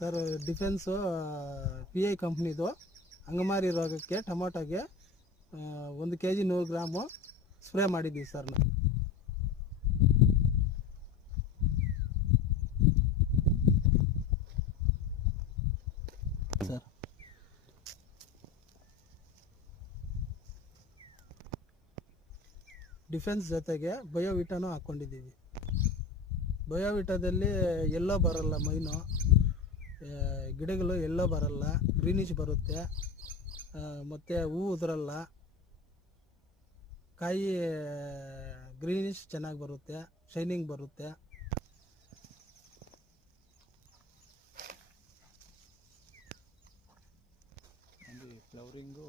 Sir defence PI ಕಂಪ್ನಿದು ಅಂಗಮಾರಿ ರೋಗಕ್ಕೆ ಟೊಮೊಟೊಗೆ 1 kg 100 ಗ್ರಾಮು ಸ್ಪ್ರೇ ಮಾಡಿದ್ದೀವಿ ಸರ್. ಸರ್ ಡಿಫೆನ್ಸ್ ಜೊತೆಗೆ ಬಯೋವಿಟಾನು ಹಾಕ್ಕೊಂಡಿದ್ದೀವಿ. ಬಯೋವಿಟಾದಲ್ಲಿ ಎಲ್ಲೋ ಬರಲ್ಲ, ಮೈನು ಗಿಡಗಳು ಎಲ್ಲೋ ಬರಲ್ಲ, ಗ್ರೀನಿಶ್ ಬರುತ್ತೆ, ಮತ್ತು ಹೂ ಉದುರಲ್ಲ, ಕಾಯಿ ಗ್ರೀನಿಶ್ ಚೆನ್ನಾಗಿ ಬರುತ್ತೆ, ಶೈನಿಂಗ್ ಬರುತ್ತೆ. ಫ್ಲವರಿಂಗು